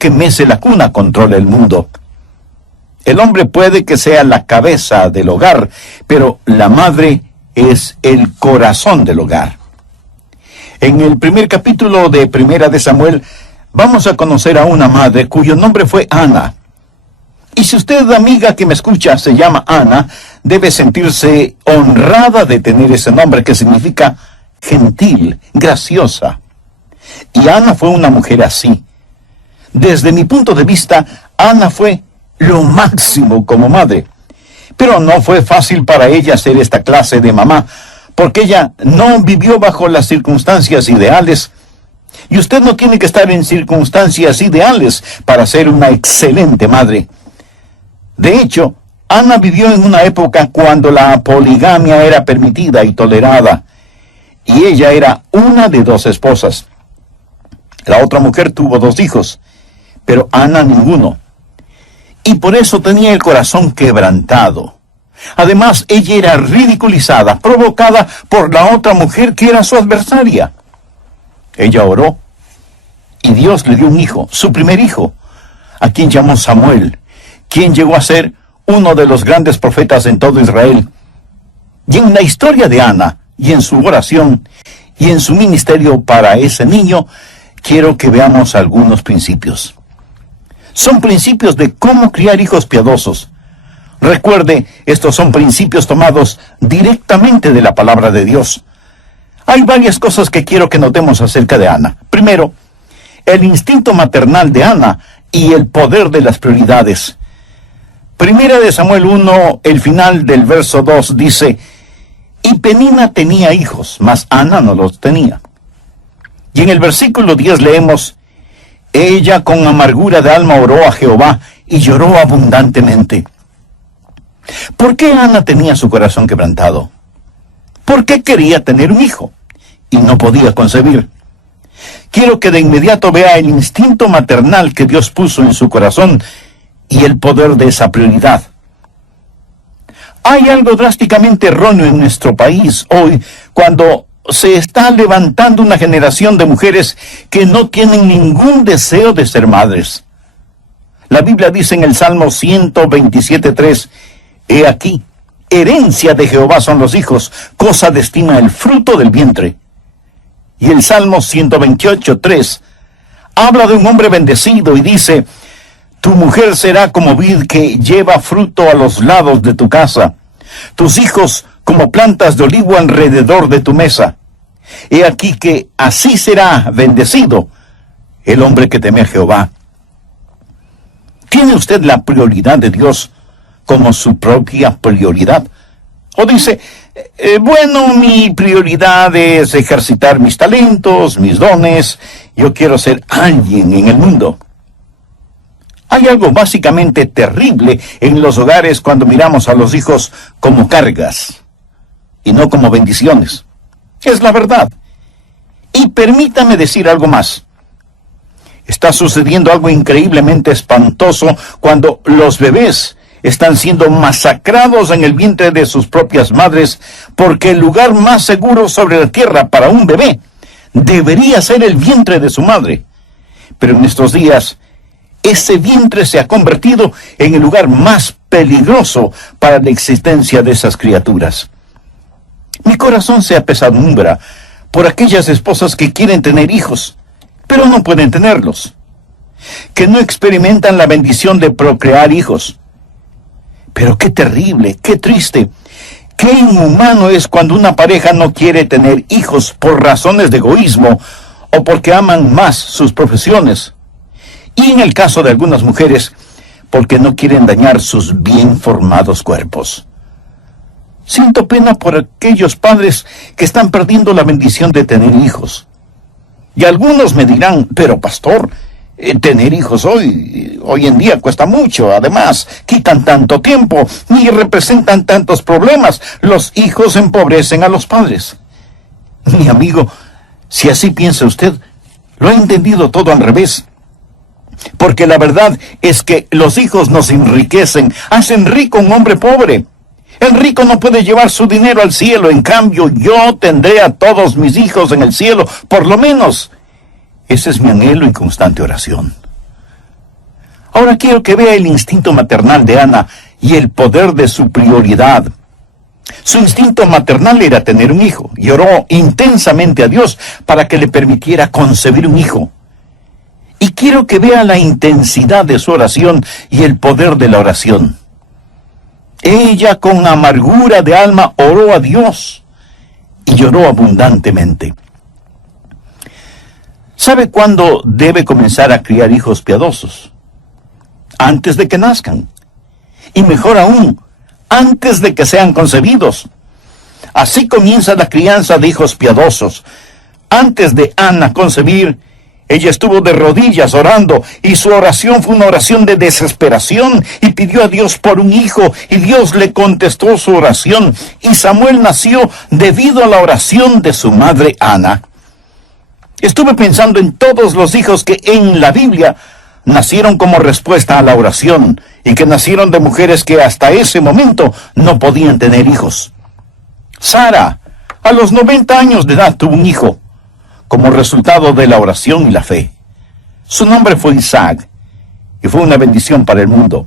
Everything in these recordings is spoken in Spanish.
que mece la cuna controla el mundo. El hombre puede que sea la cabeza del hogar, pero la madre es el corazón del hogar. En el primer capítulo de Primera de Samuel, vamos a conocer a una madre cuyo nombre fue Ana. Y si usted, amiga que me escucha, se llama Ana, debe sentirse honrada de tener ese nombre que significa gentil, graciosa. Y Ana fue una mujer así. Desde mi punto de vista, Ana fue lo máximo como madre. Pero no fue fácil para ella ser esta clase de mamá, porque ella no vivió bajo las circunstancias ideales. Y usted no tiene que estar en circunstancias ideales para ser una excelente madre. De hecho, Ana vivió en una época cuando la poligamia era permitida y tolerada, y ella era una de 2 esposas. La otra mujer tuvo 2 hijos, pero Ana ninguno. Y por eso tenía el corazón quebrantado. Además, ella era ridiculizada, provocada por la otra mujer que era su adversaria. Ella oró, y Dios le dio un hijo, su primer hijo, a quien llamó Samuel, quien llegó a ser uno de los grandes profetas en todo Israel. Y en la historia de Ana, y en su oración, y en su ministerio para ese niño, quiero que veamos algunos principios. Son principios de cómo criar hijos piadosos. Recuerde, estos son principios tomados directamente de la palabra de Dios. Hay varias cosas que quiero que notemos acerca de Ana. Primero, el instinto maternal de Ana y el poder de las prioridades. Primera de Samuel 1, el final del verso 2 dice: y Penina tenía hijos, mas Ana no los tenía. Y en el versículo 10 leemos: ella con amargura de alma oró a Jehová y lloró abundantemente. ¿Por qué Ana tenía su corazón quebrantado? ¿Por qué quería tener un hijo y no podía concebir? Quiero que de inmediato vea el instinto maternal que Dios puso en su corazón y el poder de esa prioridad. Hay algo drásticamente erróneo en nuestro país hoy cuando se está levantando una generación de mujeres que no tienen ningún deseo de ser madres. La Biblia dice en el Salmo 127:3, he aquí, herencia de Jehová son los hijos, cosa de estima el fruto del vientre. Y el Salmo 128:3 habla de un hombre bendecido y dice: tu mujer será como vid que lleva fruto a los lados de tu casa, tus hijos como plantas de olivo alrededor de tu mesa. He aquí que así será bendecido el hombre que teme a Jehová. ¿Tiene usted la prioridad de Dios como su propia prioridad? O dice, bueno, mi prioridad es ejercitar mis talentos, mis dones, yo quiero ser alguien en el mundo. Hay algo básicamente terrible en los hogares cuando miramos a los hijos como cargas y no como bendiciones. Es la verdad. Y permítame decir algo más. Está sucediendo algo increíblemente espantoso cuando los bebés están siendo masacrados en el vientre de sus propias madres, porque el lugar más seguro sobre la tierra para un bebé debería ser el vientre de su madre. Pero en estos días, ese vientre se ha convertido en el lugar más peligroso para la existencia de esas criaturas. Mi corazón se apesadumbra por aquellas esposas que quieren tener hijos, pero no pueden tenerlos, que no experimentan la bendición de procrear hijos. Pero qué terrible, qué triste, qué inhumano es cuando una pareja no quiere tener hijos por razones de egoísmo o porque aman más sus profesiones. Y en el caso de algunas mujeres, porque no quieren dañar sus bien formados cuerpos. Siento pena por aquellos padres que están perdiendo la bendición de tener hijos. Y algunos me dirán, pero pastor, tener hijos hoy en día cuesta mucho, además quitan tanto tiempo y representan tantos problemas. Los hijos empobrecen a los padres. Mi amigo, si así piensa usted, lo ha entendido todo al revés. Porque la verdad es que los hijos nos enriquecen, hacen rico a un hombre pobre. El rico no puede llevar su dinero al cielo, en cambio yo tendré a todos mis hijos en el cielo, por lo menos. Ese es mi anhelo y constante oración. Ahora quiero que vea el instinto maternal de Ana y el poder de su prioridad. Su instinto maternal era tener un hijo, y oró intensamente a Dios para que le permitiera concebir un hijo. Y quiero que vea la intensidad de su oración y el poder de la oración. Ella con amargura de alma oró a Dios y lloró abundantemente. ¿Sabe cuándo debe comenzar a criar hijos piadosos? Antes de que nazcan. Y mejor aún, antes de que sean concebidos. Así comienza la crianza de hijos piadosos. Antes de Ana concebir, ella estuvo de rodillas orando, y su oración fue una oración de desesperación, y pidió a Dios por un hijo, y Dios le contestó su oración, y Samuel nació debido a la oración de su madre Ana. Estuve pensando en todos los hijos que en la Biblia nacieron como respuesta a la oración, y que nacieron de mujeres que hasta ese momento no podían tener hijos. Sara, a los 90 años de edad, tuvo un hijo, como resultado de la oración y la fe. Su nombre fue Isaac, y fue una bendición para el mundo.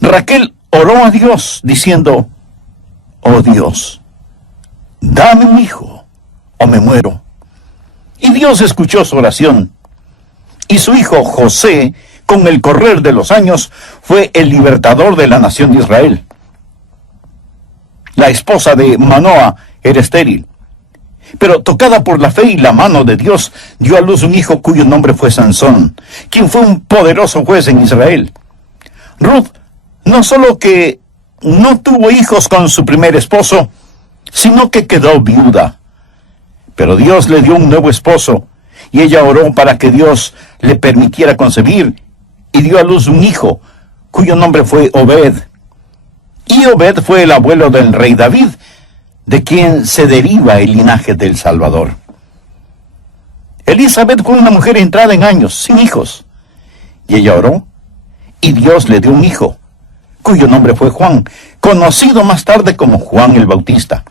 Raquel oró a Dios, diciendo, «Oh Dios, dame un hijo, o me muero». Y Dios escuchó su oración, y su hijo José, con el correr de los años, fue el libertador de la nación de Israel. La esposa de Manoa era estéril, pero tocada por la fe y la mano de Dios, dio a luz un hijo cuyo nombre fue Sansón, quien fue un poderoso juez en Israel. Ruth no solo que no tuvo hijos con su primer esposo, sino que quedó viuda. Pero Dios le dio un nuevo esposo, y ella oró para que Dios le permitiera concebir, y dio a luz un hijo, cuyo nombre fue Obed. Y Obed fue el abuelo del rey David, de quien se deriva el linaje del Salvador. Elizabeth fue una mujer entrada en años, sin hijos. Y ella oró, y Dios le dio un hijo, cuyo nombre fue Juan, conocido más tarde como Juan el Bautista.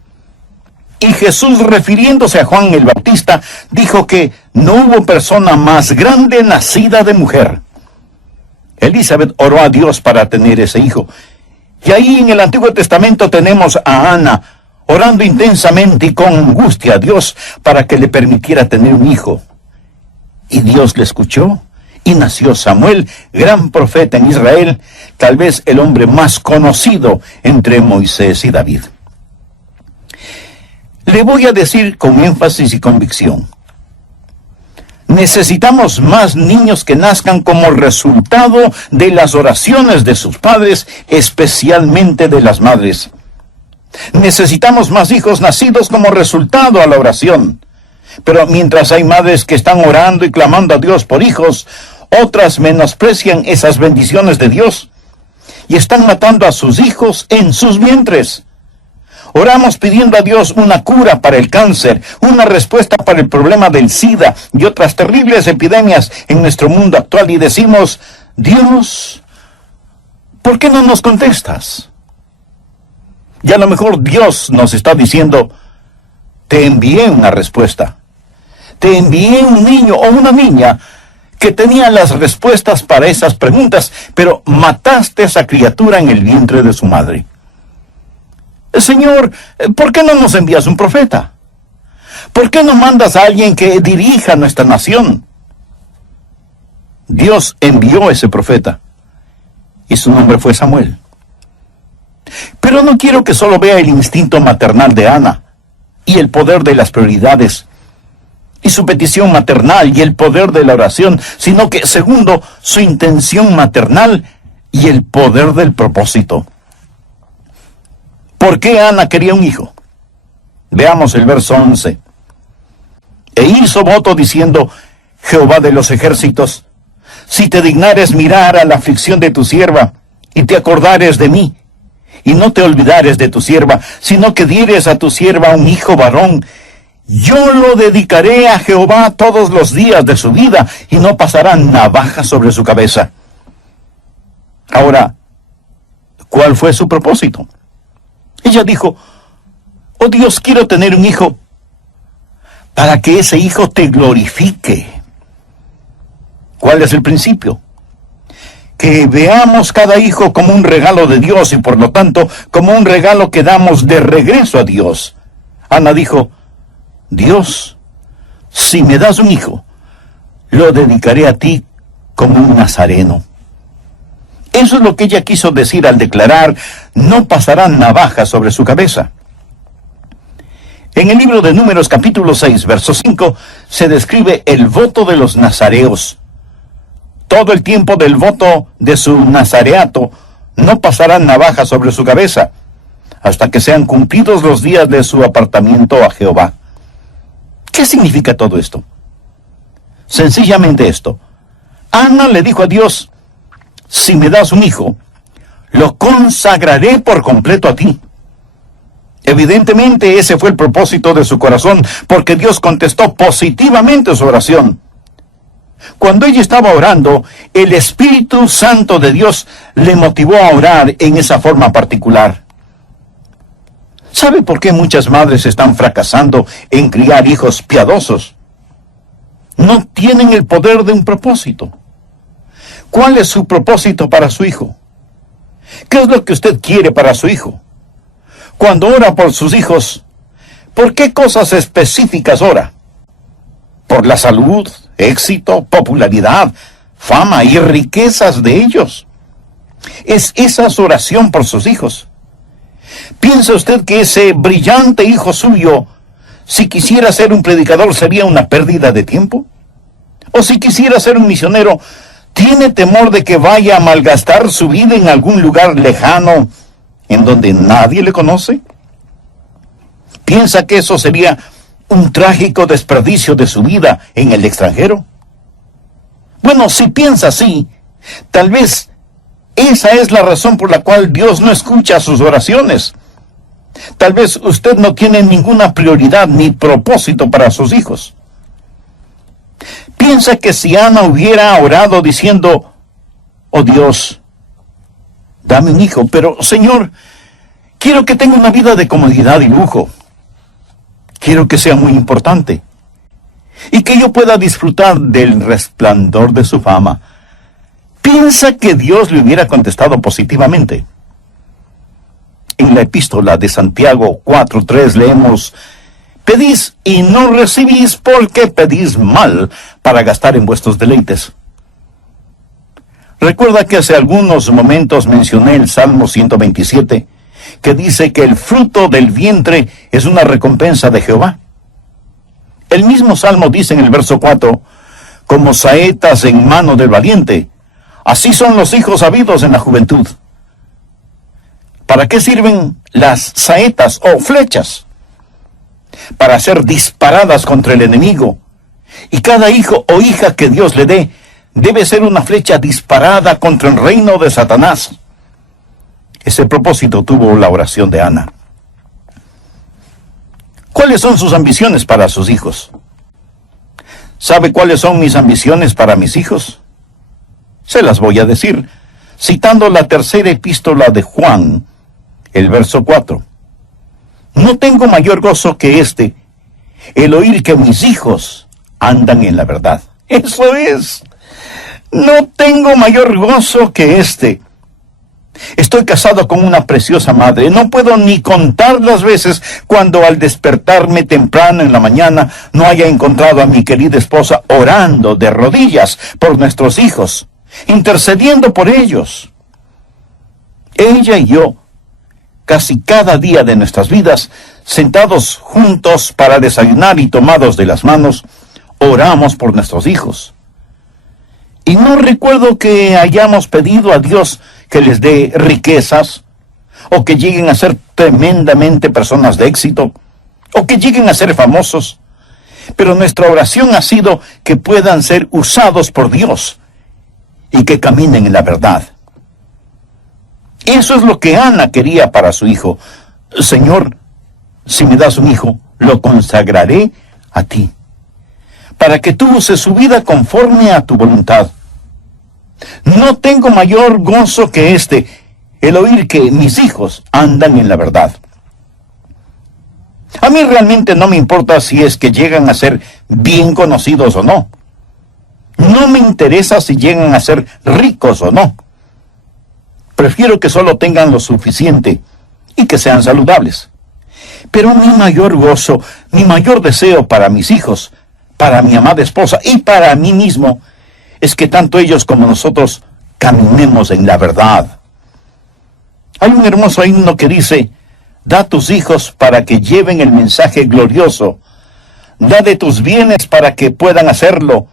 Y Jesús, refiriéndose a Juan el Bautista, dijo que no hubo persona más grande nacida de mujer. Elizabeth oró a Dios para tener ese hijo. Y ahí en el Antiguo Testamento tenemos a Ana, orando intensamente y con angustia a Dios para que le permitiera tener un hijo. Y Dios le escuchó, y nació Samuel, gran profeta en Israel, tal vez el hombre más conocido entre Moisés y David. Le voy a decir con énfasis y convicción: necesitamos más niños que nazcan como resultado de las oraciones de sus padres, especialmente de las madres. Necesitamos más hijos nacidos como resultado a la oración. Pero mientras hay madres que están orando y clamando a Dios por hijos, otras menosprecian esas bendiciones de Dios y están matando a sus hijos en sus vientres. Oramos pidiendo a Dios una cura para el cáncer, una respuesta para el problema del SIDA y otras terribles epidemias en nuestro mundo actual, y decimos: Dios, ¿por qué no nos contestas? Y a lo mejor Dios nos está diciendo: te envié una respuesta. Te envié un niño o una niña que tenía las respuestas para esas preguntas, pero mataste a esa criatura en el vientre de su madre. Señor, ¿por qué no nos envías un profeta? ¿Por qué no mandas a alguien que dirija nuestra nación? Dios envió a ese profeta, y su nombre fue Samuel. Pero no quiero que solo vea el instinto maternal de Ana, y el poder de las prioridades, y su petición maternal, y el poder de la oración, sino que, segundo, su intención maternal y el poder del propósito. ¿Por qué Ana quería un hijo? Veamos el verso 11. E hizo voto diciendo: Jehová de los ejércitos, si te dignares mirar a la aflicción de tu sierva, y te acordares de mí, y no te olvidares de tu sierva, sino que dieres a tu sierva un hijo varón, yo lo dedicaré a Jehová todos los días de su vida, y no pasará navaja sobre su cabeza. Ahora, ¿cuál fue su propósito? Ella dijo: oh Dios, quiero tener un hijo para que ese hijo te glorifique. ¿Cuál es el principio? que veamos cada hijo como un regalo de Dios y por lo tanto como un regalo que damos de regreso a Dios. Ana dijo, Dios, si me das un hijo, lo dedicaré a ti como un nazareno. Eso es lo que ella quiso decir al declarar, no pasarán navajas sobre su cabeza. En el libro de Números capítulo 6, verso 5, se describe el voto de los nazareos. Todo el tiempo del voto de su nazareato, no pasarán navajas sobre su cabeza, hasta que sean cumplidos los días de su apartamiento a Jehová. ¿Qué significa todo esto? Sencillamente esto. Ana le dijo a Dios, si me das un hijo, lo consagraré por completo a ti. Evidentemente ese fue el propósito de su corazón, porque Dios contestó positivamente su oración. Cuando ella estaba orando, el Espíritu Santo de Dios le motivó a orar en esa forma particular. ¿Sabe por qué muchas madres están fracasando en criar hijos piadosos? No tienen el poder de un propósito. ¿Cuál es su propósito para su hijo? ¿Qué es lo que usted quiere para su hijo? Cuando ora por sus hijos, ¿por qué cosas específicas ora? ¿Por la salud, éxito, popularidad, fama y riquezas de ellos? ¿Es esa su oración por sus hijos? ¿Piensa usted que ese brillante hijo suyo, si quisiera ser un predicador, sería una pérdida de tiempo? ¿O si quisiera ser un misionero, tiene temor de que vaya a malgastar su vida en algún lugar lejano en donde nadie le conoce? ¿Piensa que eso sería un trágico desperdicio de su vida en el extranjero? Bueno, si piensa así, tal vez esa es la razón por la cual Dios no escucha sus oraciones. Tal vez usted no tiene ninguna prioridad ni propósito para sus hijos. Piensa que si Ana hubiera orado diciendo, oh Dios, dame un hijo, pero Señor, quiero que tenga una vida de comodidad y lujo. Quiero que sea muy importante y que yo pueda disfrutar del resplandor de su fama. ¿Piensa que Dios le hubiera contestado positivamente? En la epístola de Santiago 4:3 leemos, pedís y no recibís porque pedís mal para gastar en vuestros deleites. Recuerda que hace algunos momentos mencioné el Salmo 127, que dice que el fruto del vientre es una recompensa de Jehová. El mismo Salmo dice en el verso 4, como saetas en mano del valiente, así son los hijos habidos en la juventud. ¿Para qué sirven las saetas o flechas? Para ser disparadas contra el enemigo. Y cada hijo o hija que Dios le dé debe ser una flecha disparada contra el reino de Satanás. Ese propósito tuvo la oración de Ana. ¿Cuáles son sus ambiciones para sus hijos? ¿Sabe cuáles son mis ambiciones para mis hijos? Se las voy a decir, citando la tercera epístola de Juan, el verso 4. No tengo mayor gozo que este, el oír que mis hijos andan en la verdad. Eso es. No tengo mayor gozo que este. Estoy casado con una preciosa madre. No puedo ni contar las veces cuando al despertarme temprano en la mañana no haya encontrado a mi querida esposa orando de rodillas por nuestros hijos, intercediendo por ellos. Ella y yo, casi cada día de nuestras vidas, sentados juntos para desayunar y tomados de las manos, oramos por nuestros hijos. Y no recuerdo que hayamos pedido a Dios que les dé riquezas, o que lleguen a ser tremendamente personas de éxito, o que lleguen a ser famosos. Pero nuestra oración ha sido que puedan ser usados por Dios y que caminen en la verdad. Eso es lo que Ana quería para su hijo. Señor, si me das un hijo, lo consagraré a ti, para que tú uses su vida conforme a tu voluntad. No tengo mayor gozo que este, el oír que mis hijos andan en la verdad. A mí realmente no me importa si es que llegan a ser bien conocidos o no. No me interesa si llegan a ser ricos o no. Prefiero que solo tengan lo suficiente y que sean saludables. Pero mi mayor gozo, mi mayor deseo para mis hijos, para mi amada esposa y para mí mismo, es que tanto ellos como nosotros caminemos en la verdad. Hay un hermoso himno que dice: da a tus hijos para que lleven el mensaje glorioso. Da de tus bienes para que puedan hacerlo.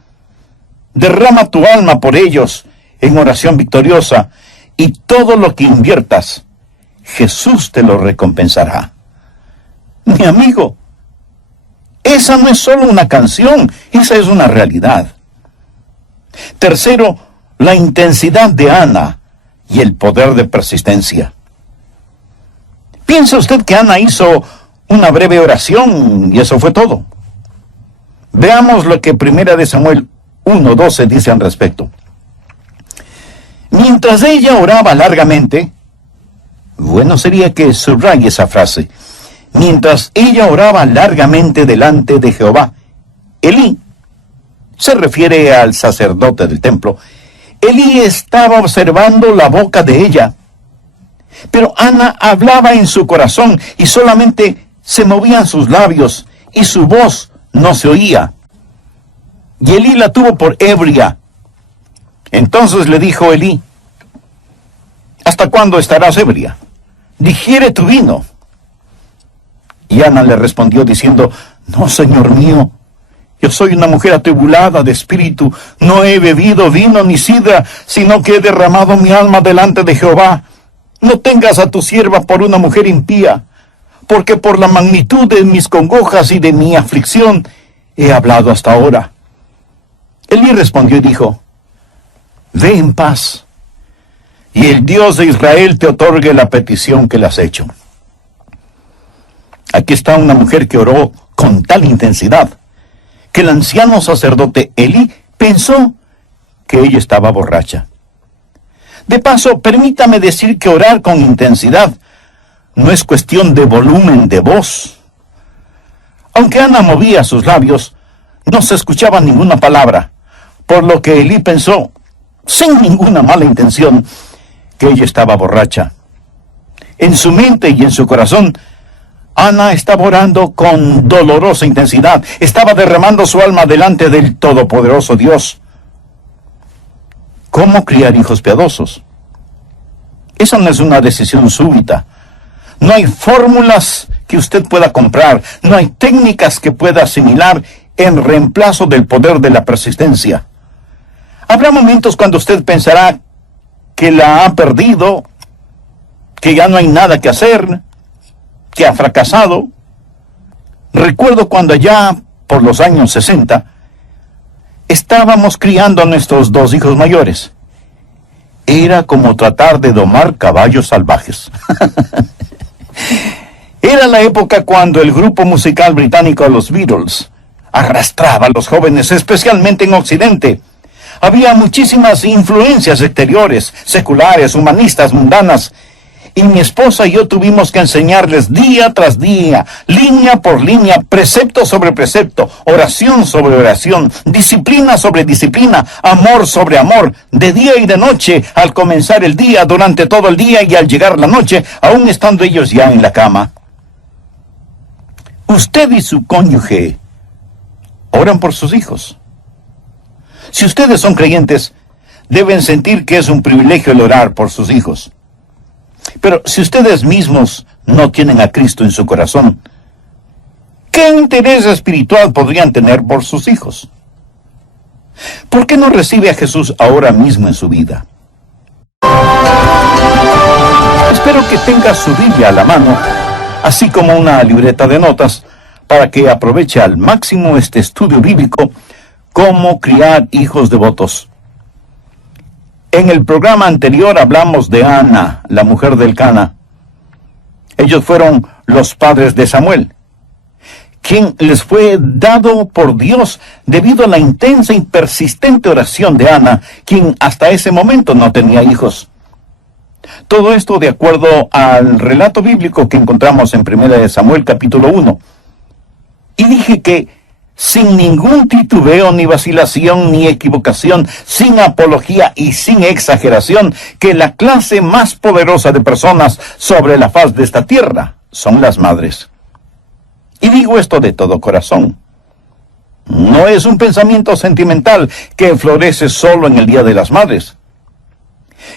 Derrama tu alma por ellos en oración victoriosa, y todo lo que inviertas, Jesús te lo recompensará. Mi amigo, esa no es solo una canción, esa es una realidad. Tercero, la intensidad de Ana y el poder de persistencia. ¿Piensa usted que Ana hizo una breve oración y eso fue todo? Veamos lo que 1 Samuel 1:12 dice al respecto. Mientras ella oraba largamente, bueno sería que subraye esa frase, mientras ella oraba largamente delante de Jehová, Elí, se refiere al sacerdote del templo, Elí estaba observando la boca de ella, pero Ana hablaba en su corazón y solamente se movían sus labios y su voz no se oía. Y Elí la tuvo por ebria. Entonces le dijo Elí: ¿hasta cuándo estarás ebria? Digiere tu vino. Y Ana le respondió diciendo: no, señor mío, yo soy una mujer atribulada de espíritu, no he bebido vino ni sidra, sino que he derramado mi alma delante de Jehová. No tengas a tu sierva por una mujer impía, porque por la magnitud de mis congojas y de mi aflicción he hablado hasta ahora. Elí respondió y dijo: ve en paz, y el Dios de Israel te otorgue la petición que le has hecho. Aquí está una mujer que oró con tal intensidad que el anciano sacerdote Elí pensó que ella estaba borracha. De paso, permítame decir que orar con intensidad no es cuestión de volumen de voz. Aunque Ana movía sus labios, no se escuchaba ninguna palabra, por lo que Elí pensó, sin ninguna mala intención, que ella estaba borracha. En su mente y en su corazón, Ana estaba orando con dolorosa intensidad, estaba derramando su alma delante del todopoderoso Dios. ¿Cómo criar hijos piadosos? Esa no es una decisión súbita. No hay fórmulas que usted pueda comprar, no hay técnicas que pueda asimilar en reemplazo del poder de la persistencia. Habrá momentos cuando usted pensará que la ha perdido, que ya no hay nada que hacer, que ha fracasado. Recuerdo cuando allá por los años 60 estábamos criando a nuestros 2 hijos mayores. Era como tratar de domar caballos salvajes. Era la época cuando el grupo musical británico Los Beatles arrastraba a los jóvenes, especialmente en Occidente. Había muchísimas influencias exteriores, seculares, humanistas, mundanas, y mi esposa y yo tuvimos que enseñarles día tras día, línea por línea, precepto sobre precepto, oración sobre oración, disciplina sobre disciplina, amor sobre amor, de día y de noche, al comenzar el día, durante todo el día y al llegar la noche, aún estando ellos ya en la cama. Usted y su cónyuge oran por sus hijos. Si ustedes son creyentes, deben sentir que es un privilegio el orar por sus hijos. Pero si ustedes mismos no tienen a Cristo en su corazón, ¿qué interés espiritual podrían tener por sus hijos? ¿Por qué no recibe a Jesús ahora mismo en su vida? Espero que tenga su Biblia a la mano, así como una libreta de notas, para que aproveche al máximo este estudio bíblico, Cómo criar hijos devotos. En el programa anterior hablamos de Ana, la mujer del Cana. Ellos fueron los padres de Samuel, quien les fue dado por Dios debido a la intensa y persistente oración de Ana, quien hasta ese momento no tenía hijos. Todo esto de acuerdo al relato bíblico que encontramos en 1 Samuel capítulo 1. Y dije que sin ningún titubeo, ni vacilación, ni equivocación, sin apología y sin exageración, que la clase más poderosa de personas sobre la faz de esta tierra son las madres. Y digo esto de todo corazón. No es un pensamiento sentimental que florece solo en el Día de las Madres.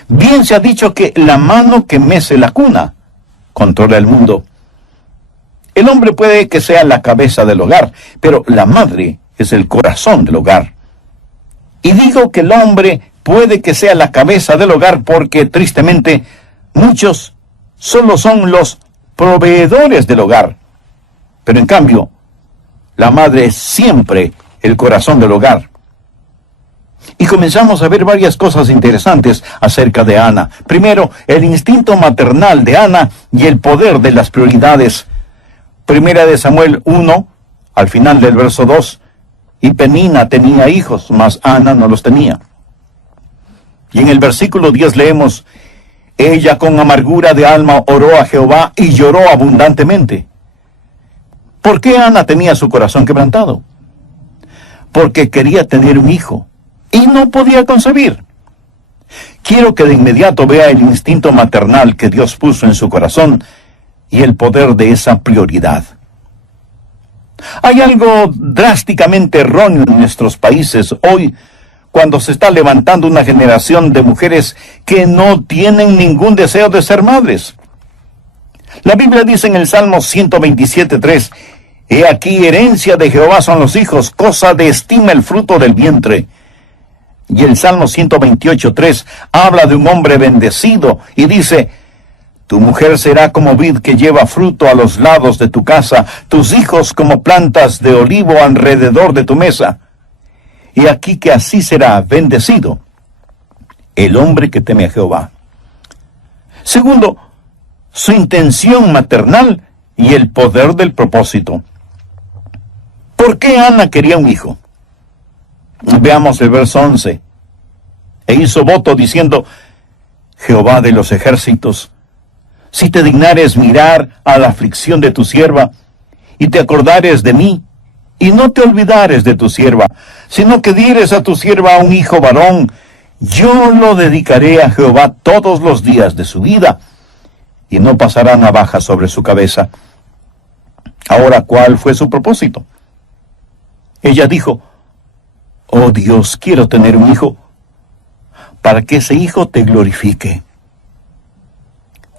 Bien se ha dicho que la mano que mece la cuna controla el mundo. El hombre puede que sea la cabeza del hogar, pero la madre es el corazón del hogar. Y digo que el hombre puede que sea la cabeza del hogar porque, tristemente, muchos solo son los proveedores del hogar. Pero en cambio, la madre es siempre el corazón del hogar. Y comenzamos a ver varias cosas interesantes acerca de Ana. Primero, el instinto maternal de Ana y el poder de las prioridades. Primera de Samuel 1, al final del verso 2, y Penina tenía hijos, mas Ana no los tenía. Y en el versículo 10 leemos, ella con amargura de alma oró a Jehová y lloró abundantemente. ¿Por qué Ana tenía su corazón quebrantado? Porque quería tener un hijo y no podía concebir. Quiero que de inmediato vea el instinto maternal que Dios puso en su corazón y el poder de esa prioridad. Hay algo drásticamente erróneo en nuestros países hoy cuando se está levantando una generación de mujeres que no tienen ningún deseo de ser madres. La Biblia dice en el Salmo 127:3, he aquí herencia de Jehová son los hijos, cosa de estima el fruto del vientre. Y el Salmo 128:3 habla de un hombre bendecido y dice, tu mujer será como vid que lleva fruto a los lados de tu casa, tus hijos como plantas de olivo alrededor de tu mesa. Y aquí que así será bendecido el hombre que teme a Jehová. Segundo, su intención maternal y el poder del propósito. ¿Por qué Ana quería un hijo? Veamos el verso 11. E hizo voto diciendo, Jehová de los ejércitos, si te dignares mirar a la aflicción de tu sierva, y te acordares de mí, y no te olvidares de tu sierva, sino que dieres a tu sierva un hijo varón, yo lo dedicaré a Jehová todos los días de su vida, y no pasará navaja sobre su cabeza. Ahora, ¿cuál fue su propósito? Ella dijo, oh Dios, quiero tener un hijo, para que ese hijo te glorifique.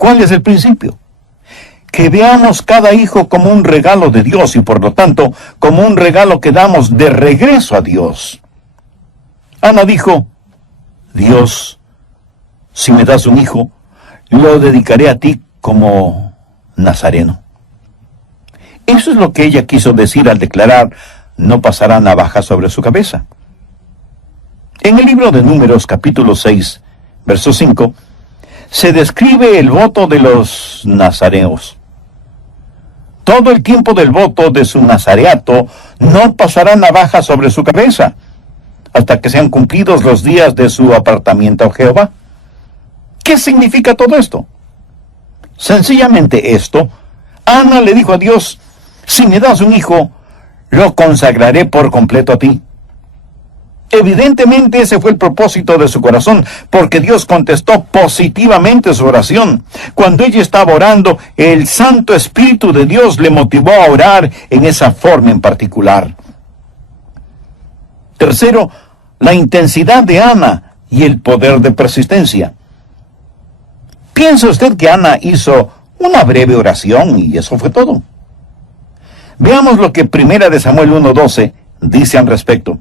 ¿Cuál es el principio? Que veamos cada hijo como un regalo de Dios y por lo tanto como un regalo que damos de regreso a Dios. Ana dijo, Dios, si me das un hijo, lo dedicaré a ti como nazareno. Eso es lo que ella quiso decir al declarar, no pasará navaja sobre su cabeza. En el libro de Números, capítulo 6, verso 5, se describe el voto de los nazareos. Todo el tiempo del voto de su nazareato no pasará navaja sobre su cabeza, hasta que sean cumplidos los días de su apartamiento a Jehová. ¿Qué significa todo esto? Sencillamente esto, Ana le dijo a Dios, si me das un hijo, lo consagraré por completo a ti. Evidentemente ese fue el propósito de su corazón, porque Dios contestó positivamente su oración. Cuando ella estaba orando, el Santo Espíritu de Dios le motivó a orar en esa forma en particular. Tercero, la intensidad de Ana y el poder de persistencia. ¿Piensa usted que Ana hizo una breve oración y eso fue todo? Veamos lo que 1 de Samuel 1:12 dice al respecto.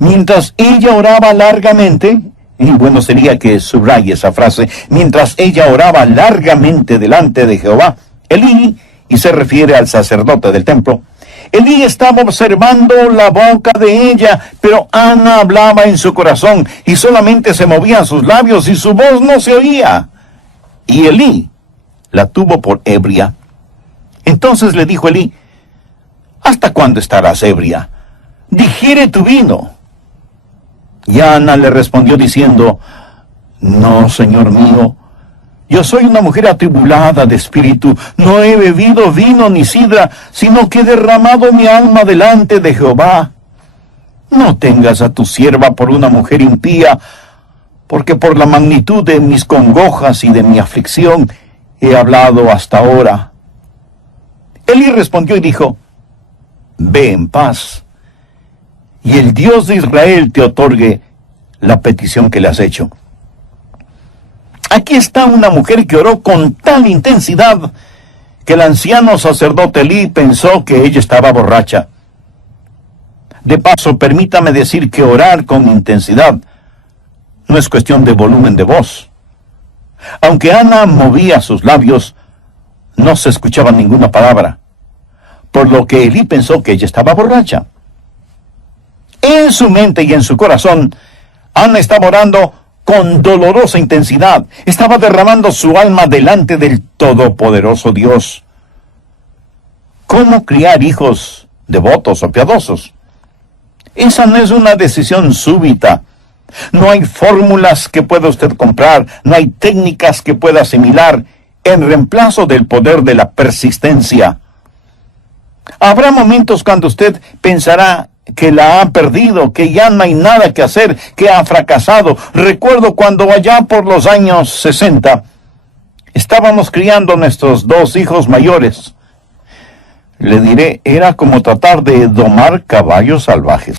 Mientras ella oraba largamente, y bueno sería que subraye esa frase, mientras ella oraba largamente delante de Jehová, Elí, y se refiere al sacerdote del templo, Elí estaba observando la boca de ella, pero Ana hablaba en su corazón, y solamente se movían sus labios y su voz no se oía. Y Elí la tuvo por ebria. Entonces le dijo Elí, ¿hasta cuándo estarás ebria? Digiere tu vino. Y Ana le respondió diciendo, no, señor mío, Yo soy una mujer atribulada de espíritu. No he bebido vino ni sidra, sino que he derramado mi alma delante de Jehová. No tengas a tu sierva por una mujer impía, porque por la magnitud de mis congojas y de mi aflicción he hablado hasta ahora. Elí respondió y dijo: Ve en paz, y el Dios de Israel te otorgue la petición que le has hecho. Aquí está una mujer que oró con tal intensidad que el anciano sacerdote Elí pensó que ella estaba borracha. De paso, permítame decir que orar con intensidad no es cuestión de volumen de voz. Aunque Ana movía sus labios, no se escuchaba ninguna palabra, por lo que Elí pensó que ella estaba borracha. En su mente y en su corazón, Ana estaba orando con dolorosa intensidad. Estaba derramando su alma delante del todopoderoso Dios. ¿Cómo criar hijos devotos o piadosos? Esa no es una decisión súbita. No hay fórmulas que pueda usted comprar, no hay técnicas que pueda asimilar en reemplazo del poder de la persistencia. Habrá momentos cuando usted pensará que la ha perdido, que ya no hay nada que hacer, que ha fracasado. Recuerdo cuando allá por los años 60 estábamos criando nuestros 2 hijos mayores. Le diré, era como tratar de domar caballos salvajes.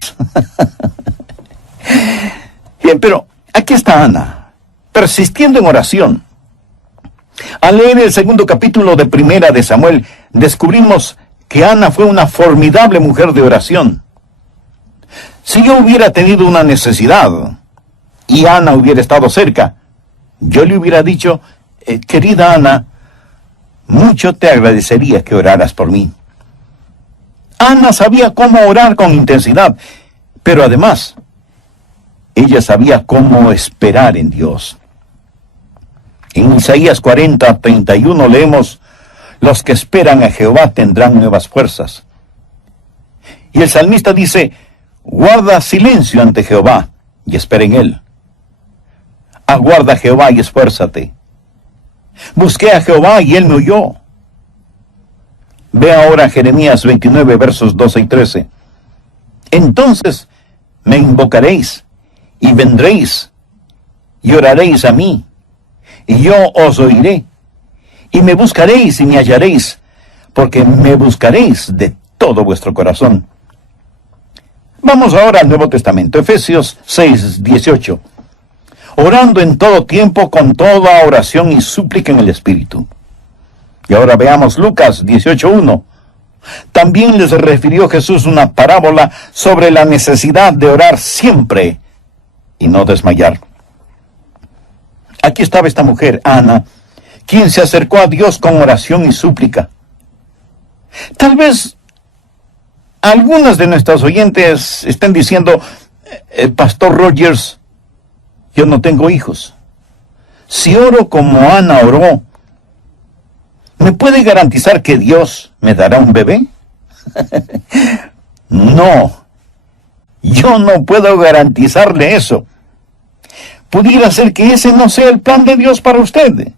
Bien, pero aquí está Ana, persistiendo en oración. Al leer el 2º capítulo de Primera de Samuel, descubrimos que Ana fue una formidable mujer de oración. Si yo hubiera tenido una necesidad y Ana hubiera estado cerca, yo le hubiera dicho: querida Ana, mucho te agradecería que oraras por mí. Ana sabía cómo orar con intensidad, pero además, ella sabía cómo esperar en Dios. En Isaías 40:31 leemos: los que esperan a Jehová tendrán nuevas fuerzas. Y el salmista dice: guarda silencio ante Jehová y espera en él. Aguarda a Jehová y esfuérzate. Busqué a Jehová y él me oyó. Ve ahora Jeremías 29, versos 12 y 13. Entonces me invocaréis y vendréis y oraréis a mí, y yo os oiré, y me buscaréis y me hallaréis, porque me buscaréis de todo vuestro corazón. Vamos ahora al Nuevo Testamento, Efesios 6:18. Orando en todo tiempo con toda oración y súplica en el Espíritu. Y ahora veamos Lucas 18:1. También les refirió Jesús una parábola sobre la necesidad de orar siempre y no desmayar. Aquí estaba esta mujer, Ana, quien se acercó a Dios con oración y súplica. Tal vez algunas de nuestras oyentes estén diciendo: Pastor Rogers, yo no tengo hijos. Si oro como Ana oró, ¿me puede garantizar que Dios me dará un bebé? No, yo no puedo garantizarle eso. Pudiera ser que ese no sea el plan de Dios para usted.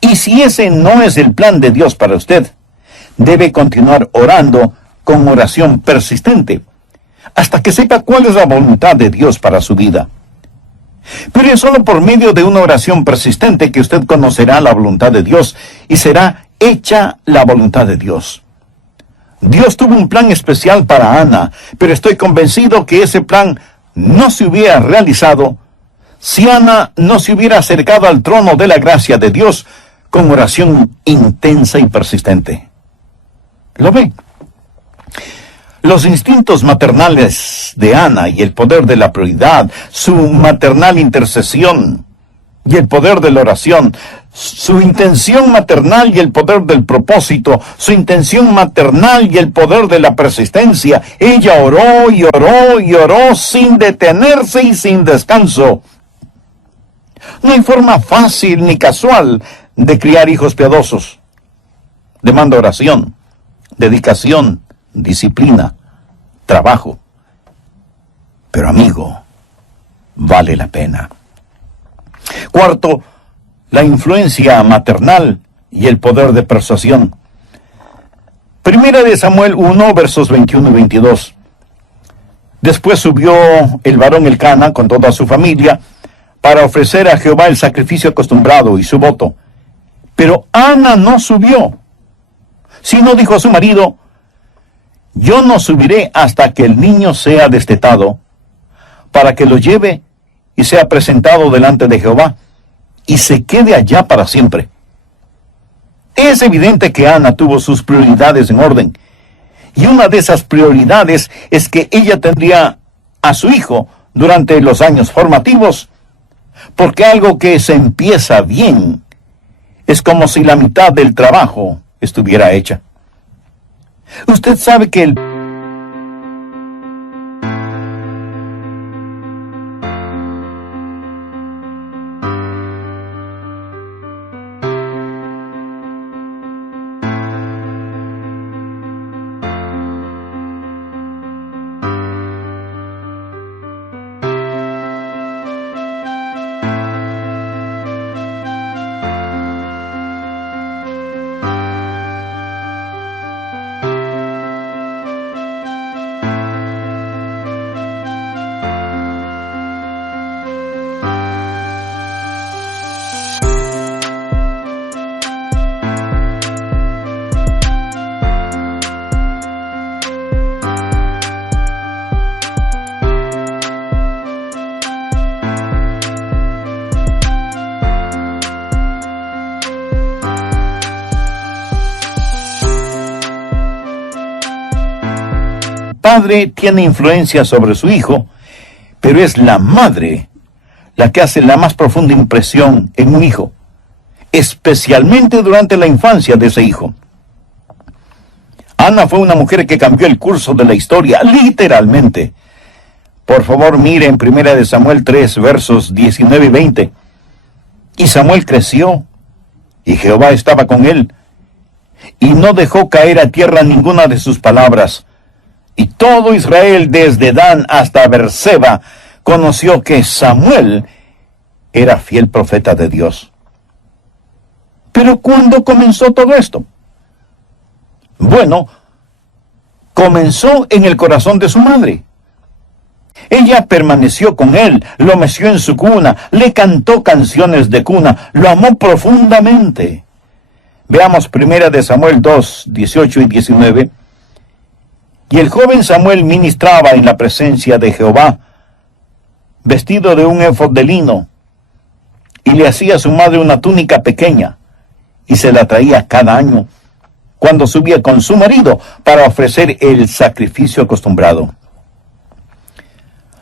Y si ese no es el plan de Dios para usted, debe continuar orando con oración persistente, hasta que sepa cuál es la voluntad de Dios para su vida. Pero es solo por medio de una oración persistente que usted conocerá la voluntad de Dios y será hecha la voluntad de Dios. Dios tuvo un plan especial para Ana, pero estoy convencido que ese plan no se hubiera realizado si Ana no se hubiera acercado al trono de la gracia de Dios con oración intensa y persistente. ¿Lo ve? Los instintos maternales de Ana y el poder de la prioridad, su maternal intercesión y el poder de la oración, su intención maternal y el poder del propósito, su intención maternal y el poder de la persistencia. Ella oró y oró y oró sin detenerse y sin descanso. No hay forma fácil ni casual de criar hijos piadosos. Demanda oración, dedicación, disciplina, trabajo. Pero amigo, vale la pena. Cuarto, la influencia maternal y el poder de persuasión. Primera de Samuel 1, versos 21 y 22. Después subió el varón Elcana con toda su familia para ofrecer a Jehová el sacrificio acostumbrado y su voto. Pero Ana no subió, sino dijo a su marido: yo no subiré hasta que el niño sea destetado, para que lo lleve y sea presentado delante de Jehová, y se quede allá para siempre. Es evidente que Ana tuvo sus prioridades en orden, y una de esas prioridades es que ella tendría a su hijo durante los años formativos, porque algo que se empieza bien es como si la mitad del trabajo estuviera hecha. Usted sabe que el padre tiene influencia sobre su hijo, pero es la madre la que hace la más profunda impresión en un hijo, especialmente durante la infancia de ese hijo. Ana fue una mujer que cambió el curso de la historia, literalmente. Por favor, mire en 1 Samuel 3, versos 19 y 20. Y Samuel creció, y Jehová estaba con él, y no dejó caer a tierra ninguna de sus palabras. Y todo Israel, desde Dan hasta Berseba, conoció que Samuel era fiel profeta de Dios. Pero ¿cuándo comenzó todo esto? Bueno, comenzó en el corazón de su madre. Ella permaneció con él, lo meció en su cuna, le cantó canciones de cuna, lo amó profundamente. Veamos 1 Samuel 2, 18 y 19. Y el joven Samuel ministraba en la presencia de Jehová, vestido de un éfod de lino, y le hacía a su madre una túnica pequeña, y se la traía cada año, cuando subía con su marido para ofrecer el sacrificio acostumbrado.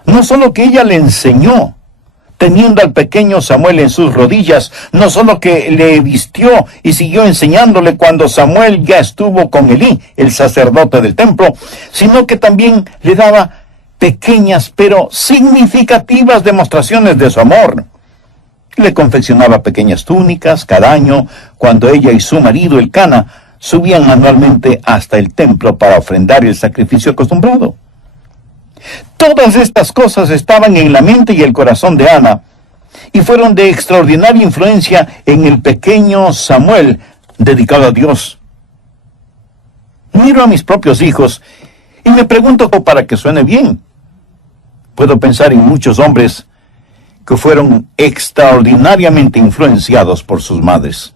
No solo que ella le enseñó, teniendo al pequeño Samuel en sus rodillas, no solo que le vistió y siguió enseñándole cuando Samuel ya estuvo con Elí, el sacerdote del templo, sino que también le daba pequeñas pero significativas demostraciones de su amor. Le confeccionaba pequeñas túnicas cada año cuando ella y su marido Elcana subían anualmente hasta el templo para ofrendar el sacrificio acostumbrado. Todas estas cosas estaban en la mente y el corazón de Ana, y fueron de extraordinaria influencia en el pequeño Samuel, dedicado a Dios. Miro a mis propios hijos, y me pregunto, para que suene bien, puedo pensar en muchos hombres que fueron extraordinariamente influenciados por sus madres.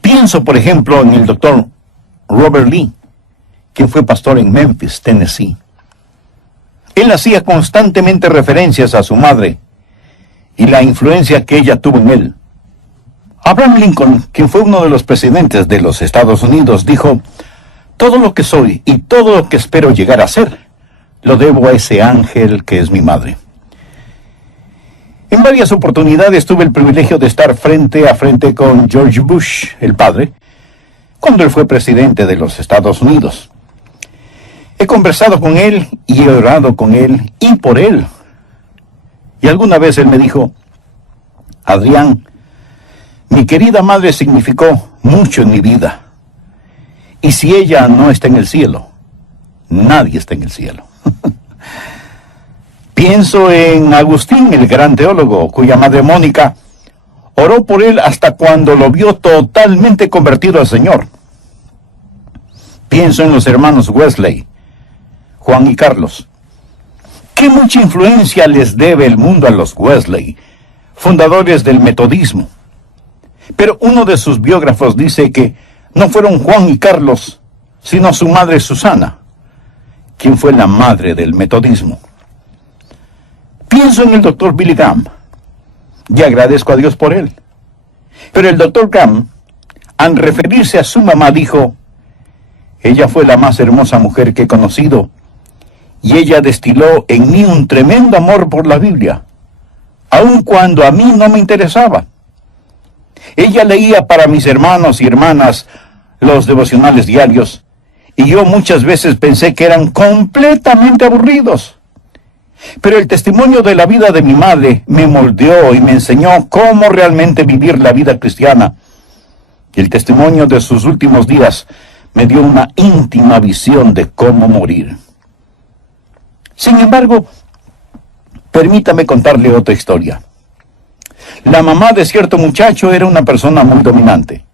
Pienso, por ejemplo, en el doctor Robert Lee, quien fue pastor en Memphis, Tennessee. Él hacía constantemente referencias a su madre y la influencia que ella tuvo en él. Abraham Lincoln, quien fue uno de los presidentes de los Estados Unidos, dijo: todo lo que soy y todo lo que espero llegar a ser, lo debo a ese ángel que es mi madre. En varias oportunidades tuve el privilegio de estar frente a frente con George Bush, el padre, cuando él fue presidente de los Estados Unidos. He conversado con él y he orado con él y por él. Y alguna vez él me dijo: Adrián, mi querida madre significó mucho en mi vida. Y si ella no está en el cielo, nadie está en el cielo. Pienso en Agustín, el gran teólogo, cuya madre Mónica Oró por él hasta cuando lo vio totalmente convertido al Señor. Pienso en los hermanos Wesley, Juan y Carlos. Qué mucha influencia les debe el mundo a los Wesley, fundadores del metodismo. Pero uno de sus biógrafos dice que no fueron Juan y Carlos, sino su madre Susana, quien fue la madre del metodismo. Pienso en el doctor Billy Graham, y agradezco a Dios por él. Pero el doctor Graham, al referirse a su mamá, dijo: ella fue la más hermosa mujer que he conocido, y ella destiló en mí un tremendo amor por la Biblia, aun cuando a mí no me interesaba. Ella leía para mis hermanos y hermanas los devocionales diarios, y yo muchas veces pensé que eran completamente aburridos. Pero el testimonio de la vida de mi madre me moldeó y me enseñó cómo realmente vivir la vida cristiana. Y el testimonio de sus últimos días me dio una íntima visión de cómo morir. Sin embargo, permítame contarle otra historia. La mamá de cierto muchacho era una persona muy dominante.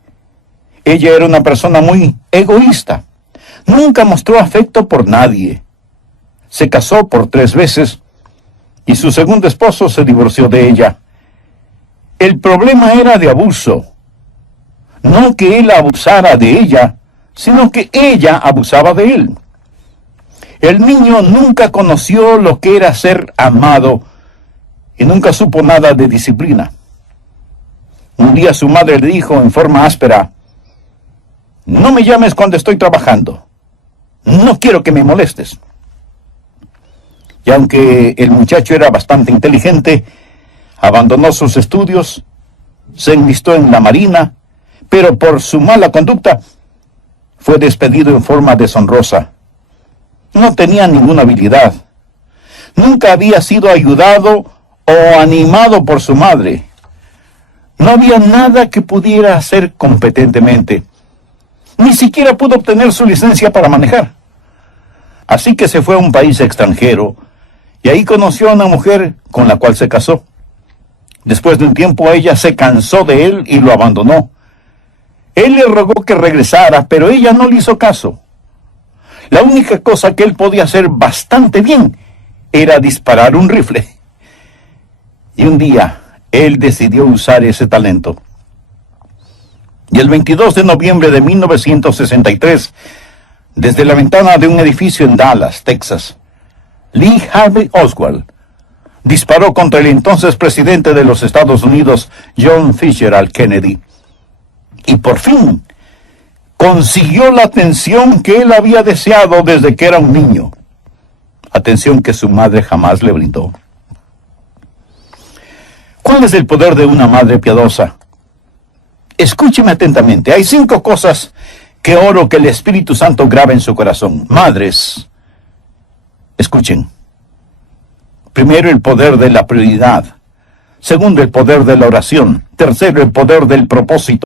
Ella era una persona muy egoísta. Nunca mostró afecto por nadie. Se casó por 3 veces y su segundo esposo se divorció de ella. El problema era de abuso. No que él abusara de ella, sino que ella abusaba de él. El niño nunca conoció lo que era ser amado y nunca supo nada de disciplina. Un día su madre le dijo en forma áspera: no me llames cuando estoy trabajando. No quiero que me molestes. Y aunque el muchacho era bastante inteligente, abandonó sus estudios, se enlistó en la marina, pero por su mala conducta fue despedido en forma deshonrosa. No tenía ninguna habilidad. Nunca había sido ayudado o animado por su madre. No había nada que pudiera hacer competentemente. Ni siquiera pudo obtener su licencia para manejar. Así que se fue a un país extranjero y ahí conoció a una mujer con la cual se casó. Después de un tiempo ella se cansó de él y lo abandonó. Él le rogó que regresara, pero ella no le hizo caso. La única cosa que él podía hacer bastante bien era disparar un rifle. Y un día él decidió usar ese talento. Y el 22 de noviembre de 1963, desde la ventana de un edificio en Dallas, Texas, Lee Harvey Oswald disparó contra el entonces presidente de los Estados Unidos, John Fitzgerald Kennedy. Y por fin consiguió la atención que él había deseado desde que era un niño. Atención que su madre jamás le brindó. ¿Cuál es el poder de una madre piadosa? Escúcheme atentamente. Hay 5 cosas que oro que el Espíritu Santo grabe en su corazón. Madres, escuchen. Primero, el poder de la prioridad. Segundo, el poder de la oración. Tercero, el poder del propósito.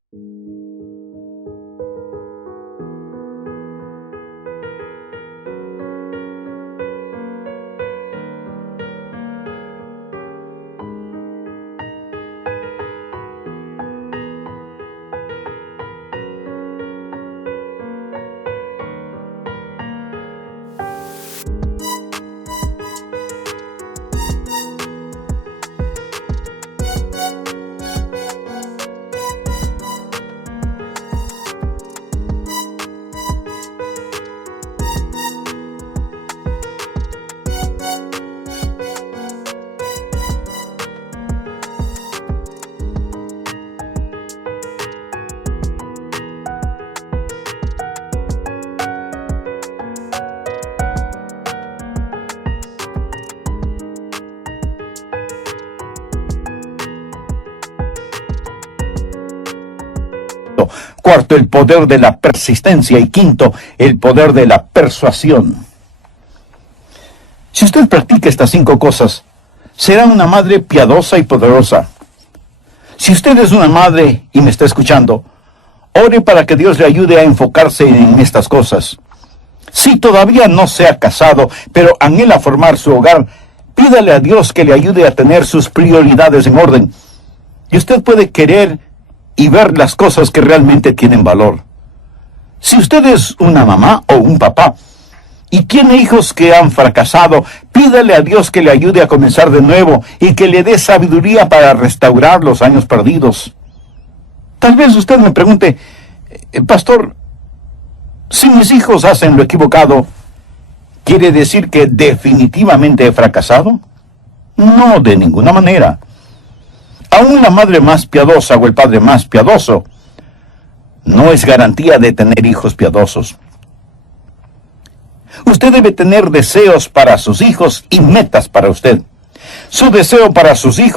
Cuarto, el poder de la persistencia. Y quinto, el poder de la persuasión. Si usted practica estas 5 cosas, será una madre piadosa y poderosa. Si usted es una madre y me está escuchando, ore para que Dios le ayude a enfocarse en estas cosas. Si todavía no se ha casado, pero anhela formar su hogar, pídale a Dios que le ayude a tener sus prioridades en orden. Y usted puede querer y ver las cosas que realmente tienen valor. Si usted es una mamá o un papá y tiene hijos que han fracasado, pídale a Dios que le ayude a comenzar de nuevo y que le dé sabiduría para restaurar los años perdidos. Tal vez usted me pregunte, pastor, si mis hijos hacen lo equivocado, ¿quiere decir que definitivamente he fracasado? No, de ninguna manera. Aún la madre más piadosa o el padre más piadoso no es garantía de tener hijos piadosos. Usted debe tener deseos para sus hijos y metas para usted. Su deseo para sus hijos